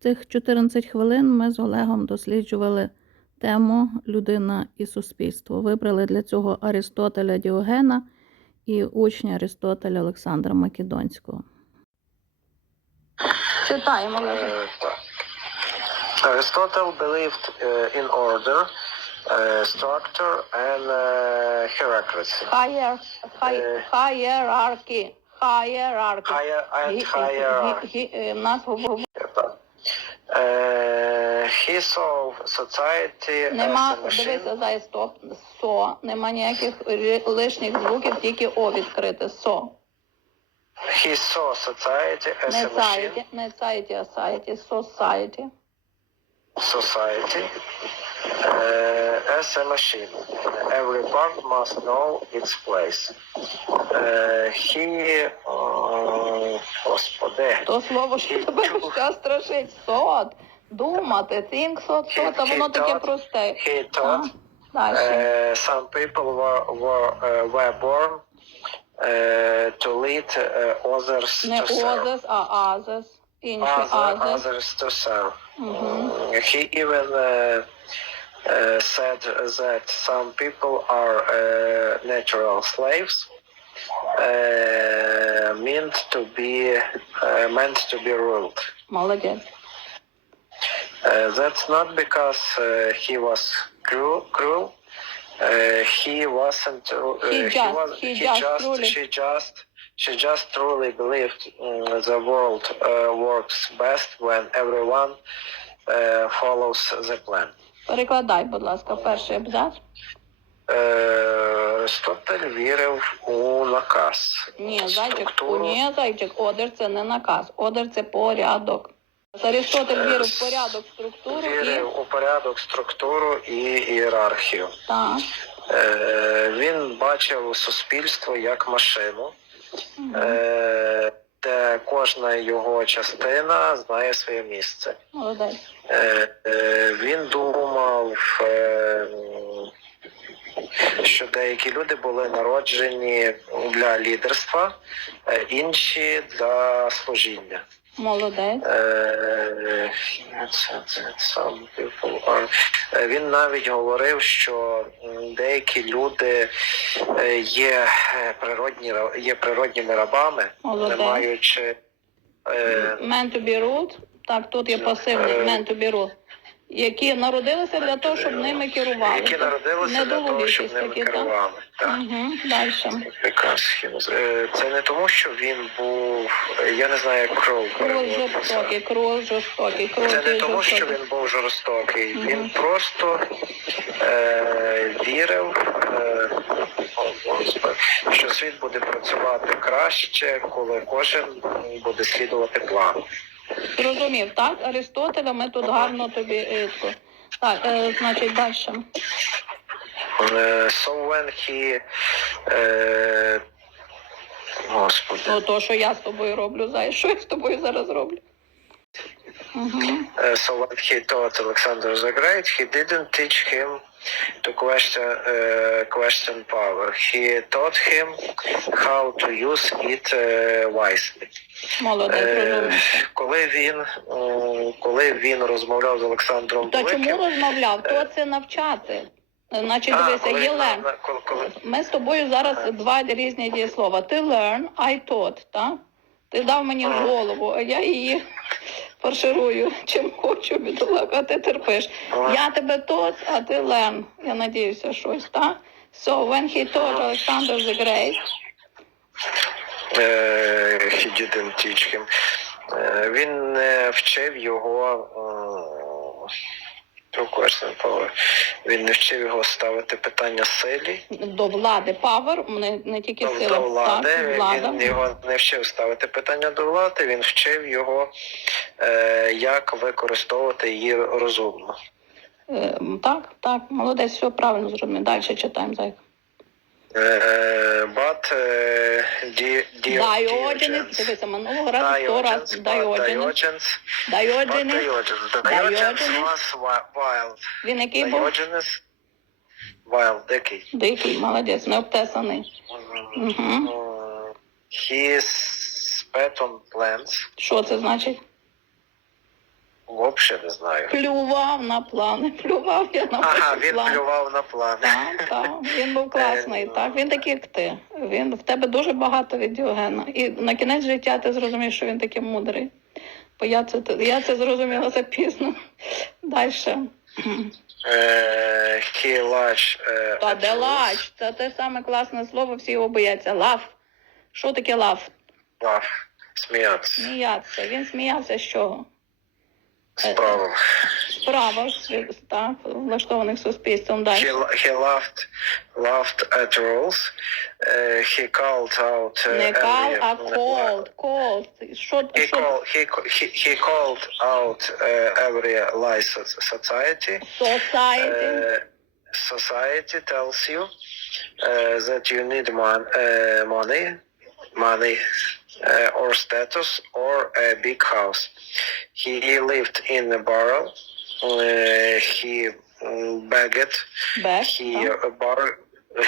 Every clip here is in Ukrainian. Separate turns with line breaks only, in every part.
Цих 14 хвилин ми з Олегом досліджували тему людина і суспільство. Вибрали для цього Аристотеля Діогена і учня Аристотеля Олександра Македонського. Читаємо Олеже.
Е, так. Aristotle believed uh, in order, uh, structure, and uh, hierarchy.
Higher,
Е.
hierarchy. Hierarchy.
Hierarchy.
е, в нас
Е, he saw society
Нема,
as a machine.
дивися, зай, стоп, со, нема ніяких ри- лишніх звуків, тільки о відкрите, со.
He saw society as
Не
a machine.
сайті, не сайті, а сайті, society.
society uh, as a machine. Every part must know its place. Uh, he, uh, господи,
То слово, що тебе весь час страшить, сот, думати, think, сот, сот, а воно таке просте.
he
А?
thought
Далі.
uh, some people were, were, uh, were born uh, to lead uh, others
Не
to serve.
озес, а азес. Інші
Other,
азес.
others to serve.
Мгм.
Mm, He even uh, uh, said that some people are uh, natural slaves, uh, meant to be uh, meant to be ruled.
Молодець.
Uh, that's not because uh, he was cruel. cruel. Uh, he wasn't. Uh,
He just-
was.
he just truly-
She just. She just truly believed mm, the world uh, works best when everyone uh, follows the plan.
Перекладай, будь ласка, перший абзац.
Е, Аристотель вірив у наказ.
Ні, зайчик, ні, зайчик, одер це не наказ, одер це порядок. Аристотель вірив в порядок, структуру і
у порядок, структуру і ієрархію.
так.
Е, Він бачив суспільство як машину, е, де кожна його частина знає своє місце.
Молодець.
Е, е, Він думав, е, що деякі люди були народжені для лідерства, е, інші для служіння.
Молодець.
Е, are- Е, Він навіть говорив, що деякі люди є природні є природніми рабами, не маючи
Man to be ruled. Так, тут є пасивний man to be ruled. Які народилися для того, щоб ними керували.
які народилися для того, щоб ними
такі,
керували. Так.
Угу. Далі.
Схема. Е, Це не тому, що він був, я не знаю, як кров.
Крол жорстокий, крол жорстокий, крол
Це не тому, що він був жорстокий.
Мгм.
Він просто е, вірив, е, о, Господи, що світ буде працювати краще, коли кожен буде слідувати плану.
Зрозумів, так? Аристотеля ми тут гарно тобі. е. Так, е, значить, далі.
Е, So when he, е, Господи,
Ну, то, що я з тобою роблю, знаєш, що я з тобою зараз роблю?
Uh, so when he taught Alexander the Great, he didn't teach him to question uh, question power. He taught him how to use it uh, wisely. Е, коли він коли він розмовляв з Олександром
То чому розмовляв? То це навчати. Значить, дивися, є learn. Ми з тобою зараз два різні дієслова. Ти learn, I taught, так? Ти дав мені в голову, а я її фарширую, чим хочу, бідолага, а ти терпиш. Я тебе тот, а ти Лен. Я надіюся, щось, так? So, when he taught Alexander the Great,
uh, he didn't teach him, Uh, він не вчив його м, question power. Він не вчив його ставити питання силі.
до влади Павер, не, не тільки
до
сила,
влади.
так, влада.
Він його не вчив ставити питання до влади, він вчив його, е, як використовувати її розумно.
Е, Так, так, молодець, все правильно зробив. Далі читаємо, зайка.
Е, but е, Ді- Ді-
Діодженес,
Diogenes-
дивися, минулого разу сто раз
Diogenes, but
Діодженес.
Diogenes- but
Діодженес,
Diogenes. Diogenes
Diogenes.
was wi- wild.
він який був?
Diogenes wild, дикий.
Дикий, молодець, необтесаний. Мгм.
М, He spat on plants.
Що це значить?
Взагалі не знаю.
Плював на плани, плював я на
Ага, він
плани.
плював на плани.
Так, так, він був класний,
Е,
так. Він такий, як ти. Він в тебе дуже багато від Діогена. І на кінець життя ти зрозумів, що він такий мудрий. Бо я це, я це зрозуміла запізно. Далі.
Е, he е,
Та де лач? Це те саме класне слово, всі його бояться. Лав. Що таке лав?
Laugh. Сміятися.
Сміятися. Він сміявся з чого? Е,
Справа.
Справа ж, так, влаштованих суспільством. Далі.
He, he laughed, laughed at rules. Uh, he called out uh,
Не кал,
every-
а cold. Cold. Що,
He,
що
call, he, he, he called out uh, every licensed society.
society?
Uh, society tells you uh, that you need mon- uh, money, money uh, or status or a big house. He lived in a barrel. Uh, he mm, begged.
Back?
He oh. bar.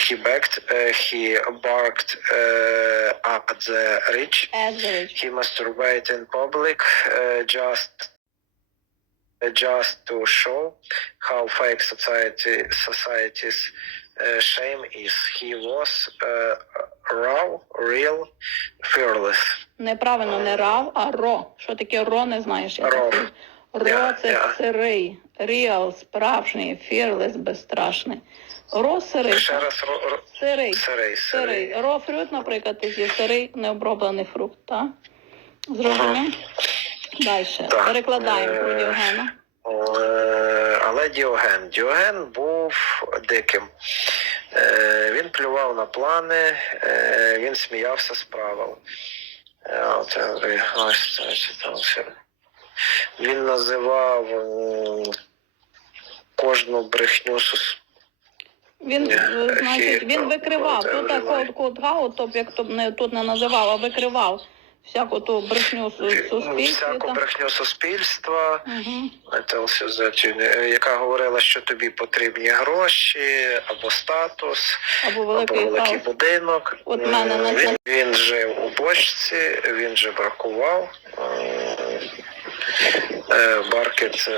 He begged, uh, he uh, barked uh, at the rich.
At the rich.
He masturbated in public, just just to show how fake society societies shame is. He was uh, raw, real, fearless.
Неправильно не рав, а ро. Що таке ро, не знаєш. я
Ро.
Це сирий, реал, справжній, фірлес, безстрашний. Ро сирий.
Ще раз ро-
Сирий.
сирий,
Сирий. Ро фрукт, наприклад, з'їв сирий, необроблений фрукт, так? Зрозумів? Далі. Перекладаємо
Е,
Діогена.
Е, Але Діоген. Діоген був диким. Е, Він плював на плани, е, він сміявся з правил. Е, е. Він називав кожну брехню сус-
Він, е, значить, він викривав. Тут код, код гаут, тобто як то не тут не називав, а викривав всяку ту брехню суспільства.
всяку брехню суспільства. Е, яка говорила, що тобі потрібні гроші або статус.
Або
Або
великий
великий будинок.
От мене на
він, він жив у бочці, він же бракував. Е, Баркет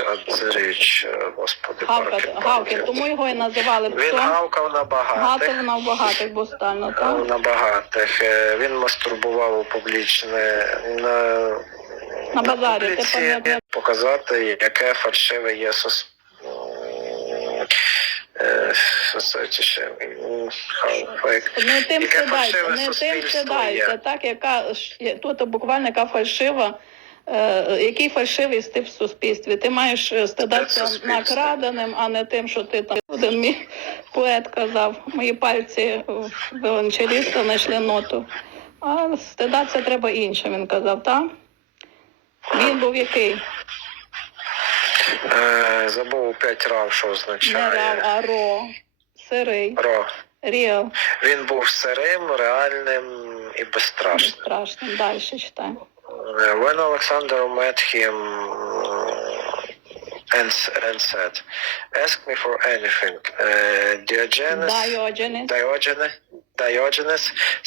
річ, господи,
Гавкет,
Баркет.
гавкет, тому його і називали
Він
псом.
гавкав на багатих.
Гатив на багатих бустально,
е,
так?
На багатих. Е, Він мастурбував у публічне на,
На базарі, ти
публіці,
пам'ятаєш?
показати, яке фальшиве є е. How fake.
Не тим стидайся, не тим стидайся, так, яка тут буквально яка фальшива, е, який фальшивий стив в суспільстві. Ти маєш е, стидатися накраденим, а не тим, що ти там один мій поет казав, мої пальці в віолончеліста знайшли ноту. А стидатися треба інше, він казав, так? Він був який?
Е, Забув п'ять рав, що
Не рав,
означає.
а ро, сирий,
Ро.
ріал,
Він був сирим, реальним і безстрашним.
страшним. Далі читай.
Е, When Alexander met him uh, and, and said, ask me for anything. Uh, Diogenes,
Diogenes.
Diogenes, Diogenes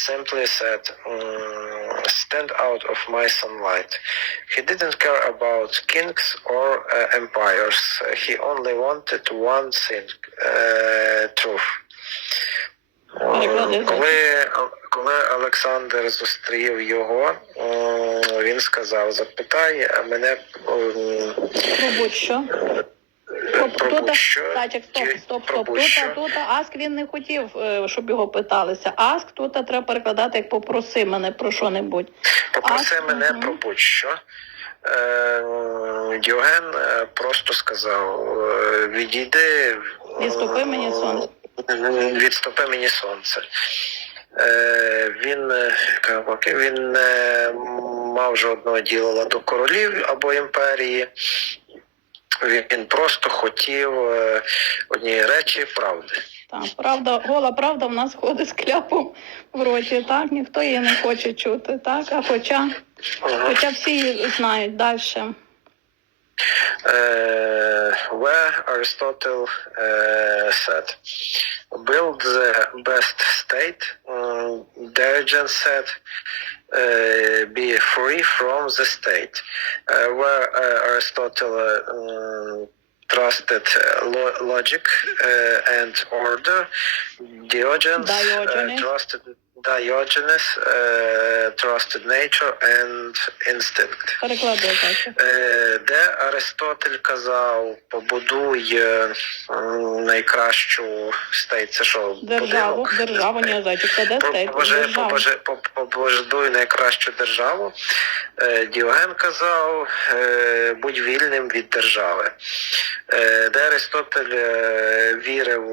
simply said, "Mm, stand out of my sunlight. He didn't care about kings or uh, empires. He only wanted one thing, uh, truth.
Переклади.
Коли, коли Олександр зустрів його, м, він сказав: запитай мене м,
Ну, будь-що.
Про будь-що.
Стоп, стоп, стоп. Тут,
будь-що.
тут аск він не хотів, е, щоб його питалися. Аск тут треба перекладати як попроси мене про що-небудь.
Попроси
А,
мене
мгм.
про будь-що. Е, Діоген просто сказав: е, відійди.
Відступи мені сонце.
Відступи мені сонце. Е, Він, е, він не мав жодного діла до королів або імперії. Він просто хотів е, однієї речі правди.
Так, правда, гола правда в нас ходить з кляпом в роті, так? Ніхто її не хоче чути, так? А хоча,
Ага.
хоча всі її знають далі.
Uh, where Aristotle uh, said, build the best state, um, Diogenes said, uh, be free from the state. Uh, where uh, Aristotle trusted uh, lo- logic uh, and order, Diogenes, uh,
Diogenes.
trusted Diogenes uh, trusted nature and instinct. Е, Де Аристотель казав, побудуй е, найкращу стейт, це що,
Державу,
будинок?
державу, ні, зайчик, це де стейт?
Побажи-
Державу.
Побудуй найкращу державу. Діоген казав, будь вільним від держави. Де Аристотель вірив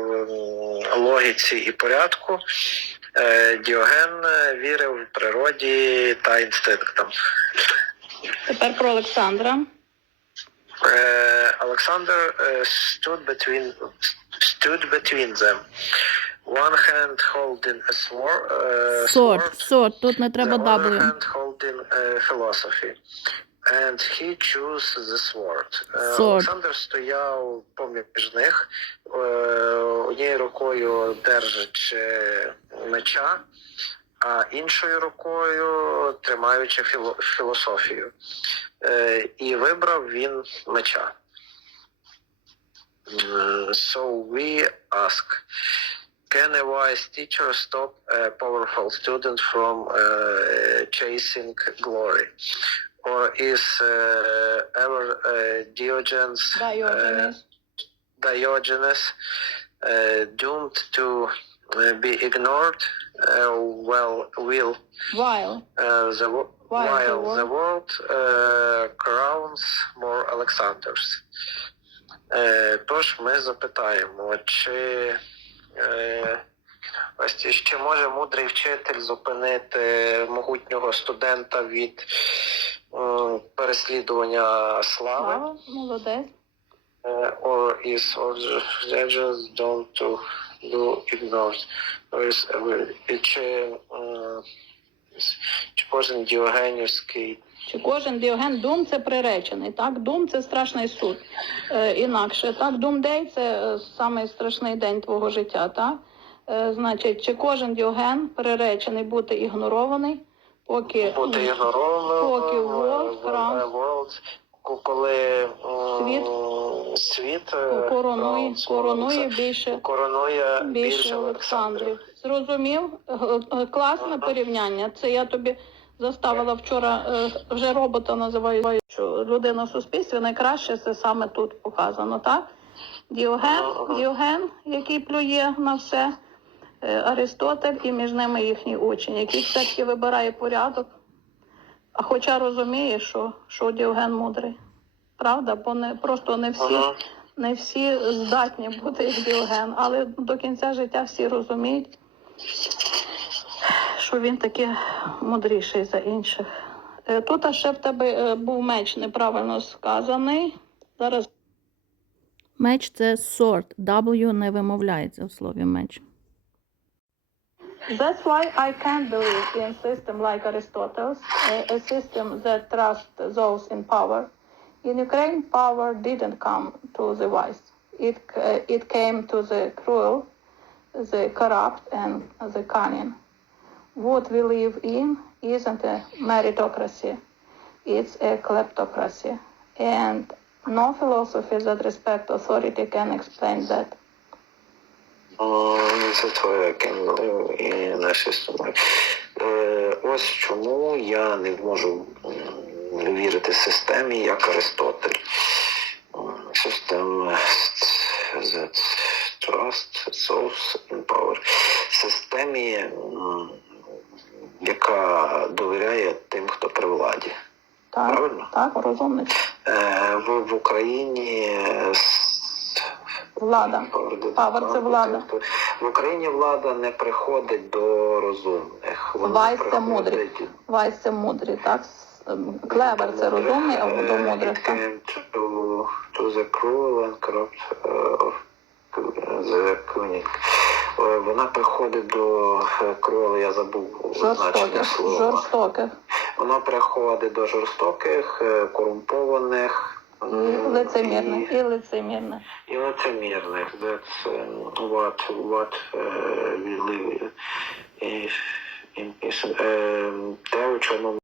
логіці і порядку, Діоген е, вірив природі та інстинктам.
Тепер про Олександра.
Uh, Alexander uh, stood between stood between them. One hand holding a sword, uh,
Сорт, сорт, тут не треба
the other
W.
hand holding uh, philosophy. And he chose the sword. Е,
Sword.
Олександр стояв поміж них, е, однією рукою держачи меча, а іншою рукою тримаючи філо- філософію. Е, І вибрав він меча. So we ask, can a wise teacher stop a powerful student from uh, chasing glory? Or is uh, ever uh, Diogenes, uh, Diogenes uh, doomed to uh, be ignored? Uh, well, will
While.
uh, the,
While the
while the
world-
uh, crowns more Alexanders. Е, Тож ми запитаємо, чи, е, ось чи може мудрий вчитель зупинити могутнього студента від переслідування слави?
Молодець.
Е, or is or judges don't to do ignored? Or is, е, чи, чи кожен діогенівський
Чи кожен Діоген Дум це приречений, так? Дум це страшний суд. Е, інакше, так? Дум Дей це е, самий страшний день твого життя, так? Е, значить, чи кожен Діоген приречений бути ігнорований, поки
бути е,
World
е, коли
Світ.
світ е,
коронує, коронує більше,
коронує
більше Олександрів. Зрозумів? Класне порівняння. Це я тобі заставила вчора е, вже робота називаю, що людина в суспільстві найкраще це саме тут показано, так? Діоген. Діоген, який плює на все, е, Аристотель і між ними їхній учень, який все-таки вибирає порядок, а хоча розуміє, що, що Діоген мудрий. Правда? Бо не просто не всі не всі здатні бути як Діоген, але до кінця життя всі розуміють, що він таки мудріший за інших. Е, Тут а ще в тебе е, був меч неправильно сказаний. Зараз
Меч це сорт. W не вимовляється в слові меч.
That's why I can't believe in a system like Aristotle's, a, a system that trusts those in power. In Ukraine, power didn't come to the wise. It, uh, it came to the cruel, the corrupt, and the cunning. What we live in isn't a meritocracy. It's a kleptocracy. And no philosophy that respects authority can explain that.
Твоя кінолив і на система. Е, Ось чому я не можу вірити системі, як Аристотель. Система that trust souls in power. Системі, яка довіряє тим, хто при владі.
Так,
Правильно?
так, розумний.
Е, В, в Україні с-
Влада. Павер це влада.
В Україні влада не приходить до розумних.
Вайс це мудрий. Вайс це мудрий, так? Клевер це розумний, а до
Е,
мудрих.
it
Так.
came To, to the cruel and corrupt of the cunning. Е, Вона приходить до е, cruel, я забув значення слова.
жорстоких.
Вона приходить до жорстоких, е, корумпованих,
і лицемірне, і лицемірне.
І лицемірних. That's um, what, what uh, we live in, in, in, um, те, у чому